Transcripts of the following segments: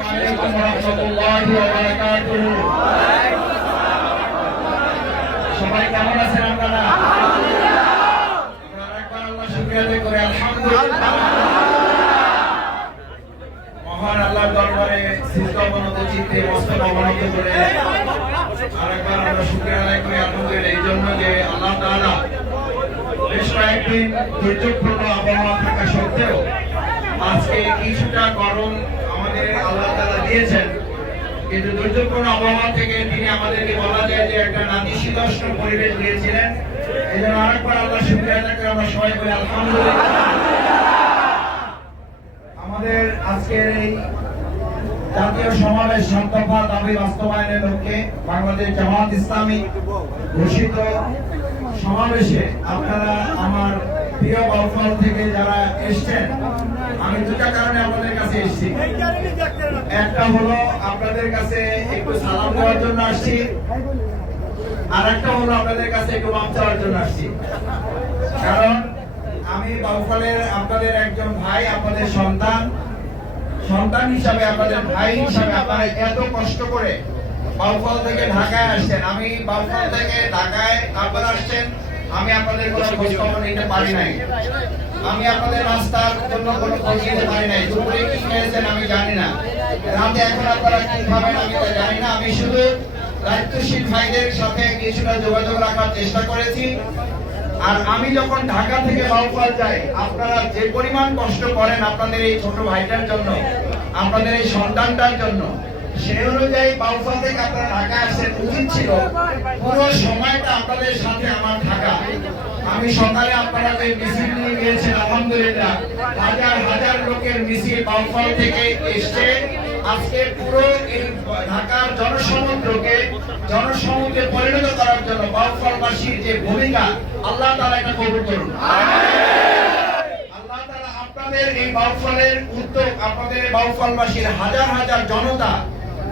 আলাইকুম ওয়া রাহমাতুল্লাহি ওয়া বারাকাতুহু। সবাই কেমন আছেন আপনারা? আলহামদুলিল্লাহ। আমরা আরেকবার আল্লাহর শুকরিয়া আদায় করি আলহামদুলিল্লাহ। মহান আল্লাহর দরবারে সিজদা অবনত চিত্তে মস্তক অবনত করে আরেকবার আমরা শুকরিয়া আদায় করি আলহামদুলিল্লাহ। এই জন্য যে আল্লাহ তাআলা বেশ কয়েকদিন দুর্যোগপূর্ণ আবহাওয়া থাকা সত্ত্বেও আজকে কিছুটা গরম আমাদের আল্লাহ তাআলা দিয়েছেন, কিন্তু দুর্যোগপূর্ণ আবহাওয়া থেকে তিনি আমাদেরকে বলা যায় যে একটা নাতিশীতোষ্ণ পরিবেশ দিয়েছিলেন। এই জন্য আরেকবার আল্লাহ শুকরিয়া আদায় করে আমরা সবাই বলি আলহামদুলিল্লাহ। আমাদের আজকের এই জাতীয় সমাবেশ সংকল্প দাবি বাস্তবায়নের লক্ষ্যে বাংলাদেশ জামাত ইসলামী ঘোষিত সমাবেশে আপনারা আমার প্রিয় বাউফল থেকে যারা এসছেন, আমি দুটা কারণে আপনাদের কাছে এসেছি। একটা হলো আপনাদের কাছে একটু সালাম দেওয়ার জন্য আসছি, আর একটা হলো আপনাদের কাছে একটু মাপ চাওয়ার জন্য আসছি। কারণ আমি বাউফলের আপনাদের একজন ভাই, আপনাদের সন্তান হিসাবে, আপনাদের ভাই হিসাবে আপনারা এত কষ্ট করে বাউফল থেকে ঢাকায় আসছেন। আমি বাউফল থেকে ঢাকায় আপনারা আসছেন, আমি আপনাদের কোনো খোঁজ খবর নিতে পারি নাই। আমি আপনাদের রাস্তার জন্য কোনো খোঁজ নিতে পারি নাই। দুপুরে কি খেয়েছেন আমি জানি না, রাতে এখন আপনারা কি খাবেন আমি তা জানি না। আমি শুধু দায়িত্বশীল ভাইদের সাথে কিছুটা যোগাযোগ রাখার চেষ্টা করেছি। আর আমি যখন ঢাকা থেকে বাউফল যাই, আপনারা যে পরিমাণ কষ্ট করেন আপনাদের এই ছোট ভাইটার জন্য, আপনাদের এই সন্তানটার জন্য, সেই অনুযায়ী বাউফল থেকে আপনারা ঢাকা আসেন। উচিত ছিল পুরো সময়টা আপনাদের সাথে আমার থাকা। আমি সকালে আপনারা যে মিছিল নিয়ে গিয়েছেন, আলহামদুলিল্লাহ হাজার হাজার লোকের মিছিল বাউফল থেকে এসছে। আজকে পুরো এই ঢাকার জনসমুদ্রে পরিণত করার জন্য বাউফলবাসীর যে ভূমিকা, আল্লাহ তাআলা এটা কবুল করুন। আল্লাহ তাআলা আপনাদের এই বাউফলের উদ্যোগ, আপনাদের বাউফলবাসীর হাজার হাজার জনতা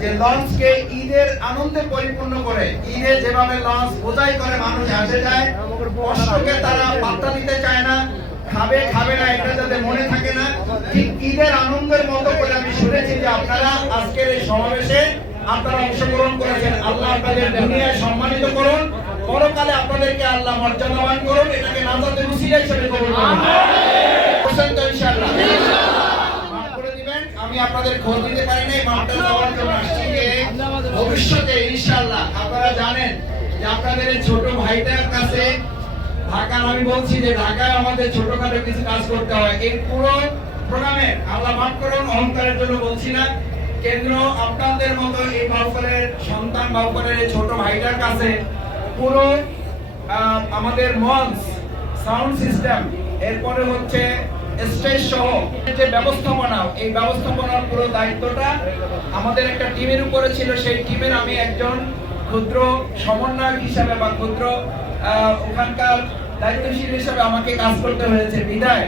যে লঞ্চকে ঈদের আনন্দে পরিপূর্ণ করে, ঈদে যেভাবে লঞ্চ বোঝাই করে মানুষ আসে যায়, কষ্টকে তারা পাত্তা দিতে চায় না, খাবে না এটা যাদের মনে থাকে না, ঠিক ঈদের আনন্দের মতো করে আমি শুনেছি যে আপনারা আজকের এই সমাবেশে আপনারা অংশগ্রহণ করেছেন। আল্লাহ আপনাদের দুনিয়ায় সম্মানিত করুন, পরকালে আপনাদেরকে আল্লাহ মর্যাদাবান করুন, এটাকে নাজাতের উসিলা হিসেবে কবুল করুন। হোসেন তো ইনশাআল্লাহ মাফ করে দিবেন। আমি আপনাদের খোঁজ দিতে পারি নাই, মাফটা দেওয়ার জন্য আসছি যে ভবিষ্যতে ইনশাআল্লাহ আপনারা জানেন যে আপনাদের এই ছোট ভাইটার কাছে ঢাকার, আমি বলছি যে ঢাকায় আমাদের ছোটখাটো কিছু কাজ করতে হয়। এই পুরো প্রোগ্রামে আল্লাহ মাফ করুন, অহংকারের জন্য বলছি না, কেন্দ্র আপনাদের মতো এই বাউফলের সন্তান, বাউফলের এই ছোট ভাইটার কাছে পুরো আমাদের মঞ্চ, সাউন্ড সিস্টেম, এরপরে হচ্ছে স্টেজ সহ যে ব্যবস্থাপনা, এই ব্যবস্থাপনার পুরো দায়িত্বটা আমাদের একটা টিমের উপরে ছিল। সেই টিমের আমি একজন ক্ষুদ্র সমন্বয়ক হিসাবে বা ক্ষুদ্র ওখানকার দায়িত্বশীল হিসাবে আমাকে কাজ করতে হয়েছে। বিদায়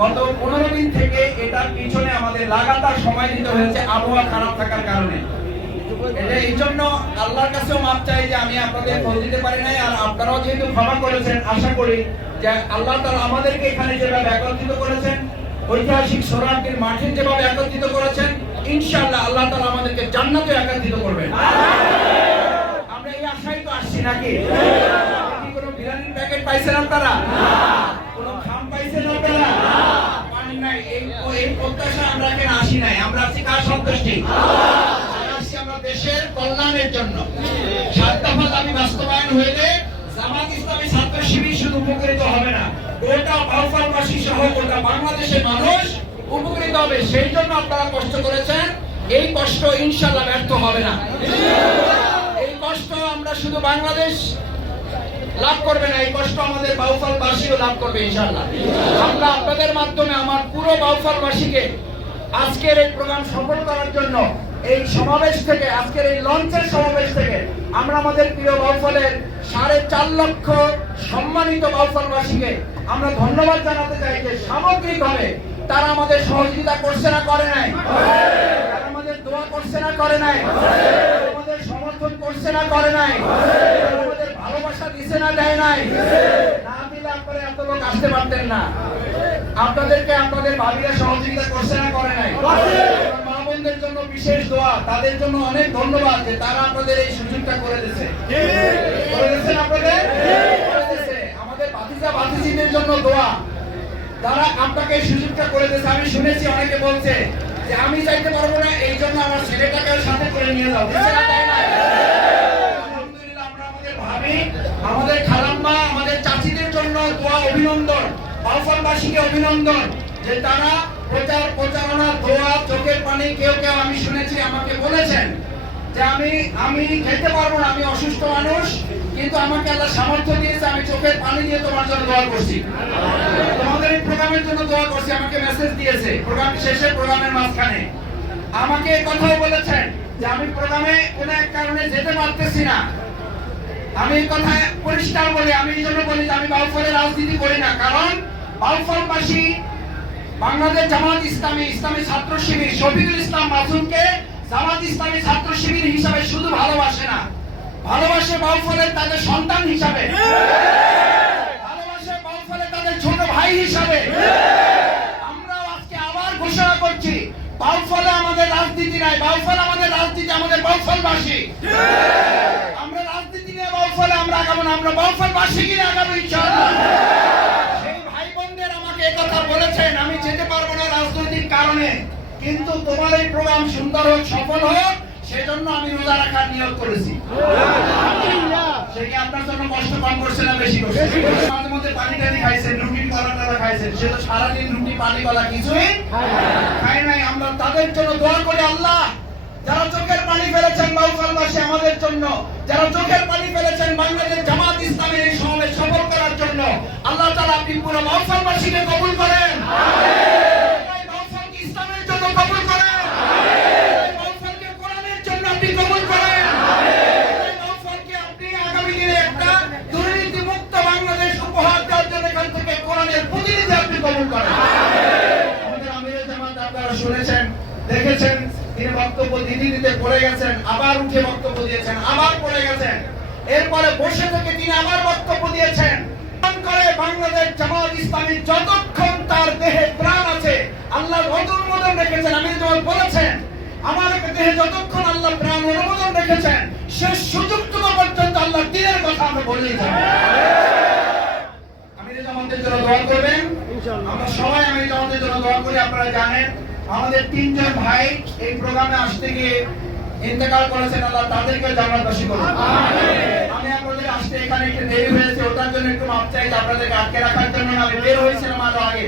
গত 15 দিন থেকে এটার পিছনে আমাদের লাগাতার সময় দিতে হয়েছে আবহাওয়া খারাপ থাকার কারণে। এই জন্য আল্লাহর কাছেও মাপ চাই যে আমি আপনাদের খোঁজ দিতে পারি নাই। আর আপনারাও যেহেতু ক্ষমা করেছেন, আশা করি যে আল্লাহ তাআলা আমাদেরকে এখানে যেভাবে একত্রিত করেছেন, ঐতিহাসিক সোহরাওয়ার্দীর মাঠে যেভাবে একত্রিত করেছেন, ইনশাআল্লাহ আল্লাহ তাআলা আমাদেরকে জান্নাতে একত্রিত করবেন। আমরা এই আশায় তো আসছি নাকি? কোনো বিরিয়ানির প্যাকেট পাইছেন আপনারা? কোনো খাম পাইছেন আপনারা? পানি নাই। এই প্রত্যাশা আমরা এখানে আসি নাই। আমরা আসছি কার সন্তুষ্টি? আসছি আমরা দেশের কল্যাণের জন্য। 7 দফা দাবি বাস্তবায়ন হইলে জামাত ইসলামী ছাত্র শিবির শুধু উপকৃত হবে না, গোটা বাউফলবাসী সহ গোটা বাংলাদেশের মানুষ উপকৃত হবে। সেই জন্য আপনারা কষ্ট করেছেন। এই কষ্ট ইনশাআল্লাহ ব্যর্থ হবে না। এই কষ্ট আমরা শুধু বাংলাদেশ লাভ করবে না, এই কষ্ট আমাদের বাউফলবাসীও লাভ করবে ইনশাআল্লাহ। আমরা আপনাদের মাধ্যমে আমার পুরো বাউফলবাসীকে আজকের এই প্রোগ্রাম সফল করার জন্য, এই সমাবেশ থেকে, আজকের এই লঞ্চের সমাবেশ থেকে আমরা আমাদের প্রিয় বাউফলের 4.5 লক্ষ সম্মানিত বাউফলবাসীকে আমরা ধন্যবাদ জানাতে চাই যে সামগ্রিকভাবে তারা আমাদের সহযোগিতা করছে না করে নাই, তারা আমাদের দোয়া করছে না করে নাই, আমাদের সমর্থন করছে না করে নাই, আমাদের ভালোবাসা দিছে না দেয় নাই। না দিলে আপনারা এত লোক আসতে পারতেন না। আপনাদেরকে আপনাদের ভাবিরা সহযোগিতা করছে না করে নাই। মা বোনদের বিশেষ দোয়া, তাদের জন্য অনেক ধন্যবাদ যে তারা আপনাদের এই সুযোগটা করে দিয়েছে। করে দিয়েছেন আপনাদের? করে দিয়েছে। আমাদের ভাতিজা ভাতিজিদের জন্য দোয়া, যারা আপনাকে এই সুযোগটা করে দিয়েছে। আমি শুনেছি অনেকে বলছে যে আমি যাইতে পারবো না, এই জন্য আমার ছেলেটাকে সাথে করে নিয়ে যাও। আলহামদুলিল্লাহ, আমরা আমাদের ভাবি, আমাদের খালাম্মা, আমাদের চাচিদের জন্য দোয়া, অভিনন্দন। বাউফলবাসীকে অভিনন্দন যে তারা প্রচারণা, দোয়া, চোখের পানি। কেউ কেউ আমি শুনেছি আমাকে বলেছেন যে আমি খেতে পারবো না, আমি অসুস্থ মানুষ, কিন্তু আমাকে আল্লাহ সামর্থ্য দিয়েছে, আমি চোখের পানি দিয়ে তোমার জন্য দোয়া করছি, তোমাদের এই প্রোগ্রামের জন্য দোয়া করছি। আমাকে মেসেজ দিয়েছে প্রোগ্রাম শেষে, প্রোগ্রামের মাঝখানে আমাকে কথাও বলেছেন যে আমি প্রোগ্রামে কোনো এক কারণে যেতে পারতেছি না। আমি এই কথা পরিষ্কার বলি, আমি এই জন্য বলি যে আমি বাউফলের রাজনীতি করি না, কারণ বাউফলবাসী বাংলাদেশ জামাত ইসলামী, ইসলামী ছাত্র শিবির, শফিকুল ইসলাম মাসুমকে জামাত ইসলামী ছাত্র শিবির হিসাবে শুধু ভালোবাসে না, ভালোবাসে বাউফলের তাদের সন্তান হিসাবে, ভালোবাসে বাউফলের তাদের ছোট ভাই হিসাবে। আমরা আজকে আবার ঘোষণা করছি, বাউফলে আমাদের রাজনীতি নাই, বাউফল আমাদের রাজনীতি, আমাদের বাউফলবাসী। আমরা রাজনীতি নিয়ে বাউফলে আমরা আগাবো না, আমরা বাউফলবাসী কিনে আগাবো ইনশাআল্লাহ। সেই ভাই বোনদের আমাকে এই কথা বলেছেন, আমি যেতে পারবো না রাজনৈতিক কারণে, কিন্তু তোমার এই প্রোগ্রাম সুন্দর হোক, সফল হোক, সেজন্য আমি রোজা রাখার নিয়ত করেছি। সে কি আপনার জন্য কষ্ট কম করছে না বেশি করছে? মাঝে মধ্যে পানি টানি খাইছেন, রুটি কলা খাইছেন, সে তো সারাদিন রুটি পানি কলা কিছুই খায় নাই। আমরা তাদের জন্য দোয়া করি, আল্লাহ যারা চোখের পানি ফেলেছেন বাউফলবাসী আমাদের জন্য, যারা চোখের পানি ফেলেছেন বাংলাদেশ জামাত ইসলামের এই সমাবেশ সফল করার জন্য, আল্লাহ তাআলা আপনি পুরো বাউফলবাসীকে কবুল করেন। আমিন। বাউফলকে ইসলামের জন্য কবুল করেন। আমিন। বাউফলকে কোরআনের জন্য আপনি কবুল করেন। আমিন। বাউফলকে আপনি আগামী দিনে একটা দুর্নীতি মুক্ত বাংলাদেশ উপহার দেওয়ার জন্য এখান থেকে কোরআনের প্রতিনিধি আপনি কবুল করেন। আমাদের আমিরে জামাত আপনারা শুনেছেন, দেখেছেন, তিনি বক্তব্য দিতে পড়ে গেছেন, আবার উঠে বক্তব্য দিয়েছেন, আবার পড়ে গেছেন, এরপরে বসে থেকে তিনি আবার বক্তব্য দিয়েছেন। করে বাংলাদেশ জামাত ইসলামী যতক্ষণ তার দেহে প্রাণ আছে আল্লাহ অনুমোদন রেখেছেন। আমি যেমন বলেছেন, আমার দেহে যতক্ষণ আল্লাহ প্রাণ অনুমোদন রেখেছেন, শেষ সুযোগটুকু পর্যন্ত আল্লাহ দিনের কথা আমরা বলেই যাব। আমিরে জামাতের জন্য দোয়া করবেন, আমরা সবাই আমিরে জামাতের জন্য দোয়া করি। আপনারা জানেন আমাদের তিনজন ভাই এই প্রোগ্রামে আসতে গিয়ে ইন্তেকাল করেছেন, আল্লাহ তাদেরকে জান্নাতবাসী করুন। আমি আপনাদের আসতে এখানে একটু দেরি হয়েছে, ওটার জন্য একটু মাপ চাই, আপনাদেরকে আটকে রাখার জন্য। আমি বের হয়েছিলাম আরো আগে,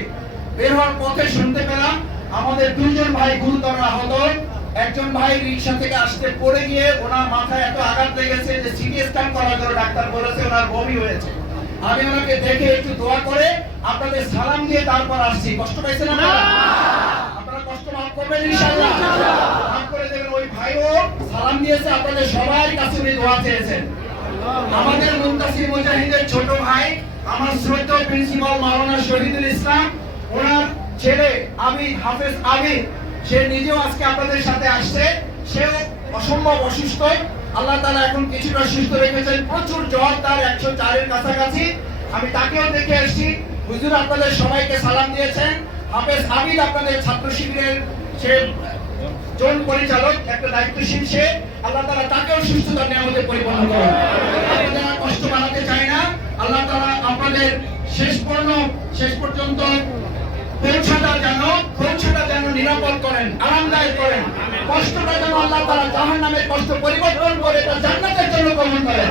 বের হওয়ার পথে শুনতে পেলাম আমাদের দুইজন ভাই গুরুতর আহত। একজন ভাই রিক্সা থেকে আসতে পড়ে গিয়ে ওনার মাথায় এত আঘাত লেগেছে যে সিটি স্ক্যান করার জন্য ডাক্তার বলেছে ওনার বমি হয়েছে। আমি ওনাকে দেখে একটু দোয়া করে আপনাদের সালাম দিয়ে তারপর আসছি। কষ্ট পাইছেন না? কষ্ট মাফ করবেন ইনশাআল্লাহ, মাফ করে দেবেন। ওই ভাইও সালাম দিয়েছে, আপনাদের সবার কাছে উনি দোয়া চেয়েছেন। আমাদের মুনতাসির মুজাহিদের ছোট ভাই, আমার শ্রদ্ধেয় প্রিন্সিপাল মাওলানা শহীদুল ইসলাম, ওনার ছেলে আবিদ, হাফেজ আবিদ, সে নিজেও আজকে আপনাদের সাথে আসছে। সেও অসম্ভব অসুস্থ, আল্লাহ তাআলা এখন কিছুটা সুস্থ রেখেছেন। প্রচুর জ্বর, তার 104 এর কাছাকাছি। আমি তাকেও দেখে এসেছি। হুজুর আপনাদের সবাইকে সালাম দিয়েছেন। হাফেজ আবিদ আপনাদের ছাত্র শিবিরের সে জোন পরিচালক, একটা দায়িত্বশীল সে, আল্লাহ তাআলা তাকেও সুস্থতার নিয়ামতে পরিপূর্ণ করুন। আপনাদের আর কষ্ট বাড়াতে চাই না, আল্লাহ তাআলা আপনাদের শেষ পর্যন্ত পৌঁছাটা যেন নিরাপদ করেন, আরামদায়ক করেন। কষ্টটা যেন আল্লাহ তাআলা জাহান্নামের কষ্ট পরিবর্তন করে এটা জান্নাতের জন্য কবুল করেন।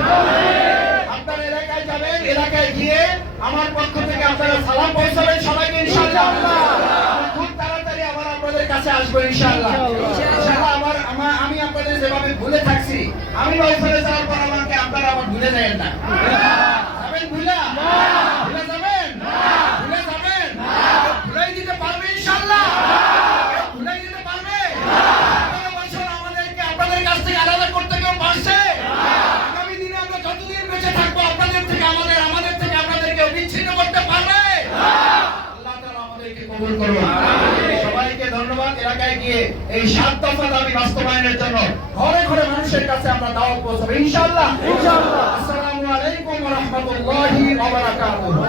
আপনার এলাকায় যাবেন, এলাকায় গিয়ে আমার পক্ষ থেকে আপনারা সালাম পৌঁছাবেন সবাইকে ইনশাআল্লাহ। খুব তাড়াতাড়ি আবার আপনাদের কাছে আসবো ইনশাআল্লাহ। আমি আপনাদের যেভাবে ভুলে থাকছি, আমি বাউফলে যাওয়ার পর আমাকে আপনারা আবার ভুলে যাবেন না। যাবেন ভুলে যাবেন? ভুলে যাবেন? ভুলাই দিতে পারবে ইনশাআল্লাহ? ভুলাই দিতে পারবে? বছর আমাদেরকে আপনাদের কাছ থেকে আলাদা করতে কেউ পারছে? আগামী দিনে আমরা যতদিন বেঁচে থাকবো আপনাদের থেকে আমাদের থেকে আপনাদেরকে বিচ্ছিন্ন করতে পারবে? আল্লাহ তাআলা আমাদেরকে কবুল করুন। সবাইকে ধন্যবাদ। এলাকায় গিয়ে এই 7 দফা দাবি বাস্তবায়নের জন্য ঘরে ঘরে মানুষের কাছে আমরা দাওয়াত পৌঁছাবো ইনশাআল্লাহ। আসসালামু আলাইকুম ওয়া রাহমাতুল্লাহি ওয়া বারাকাতুহু।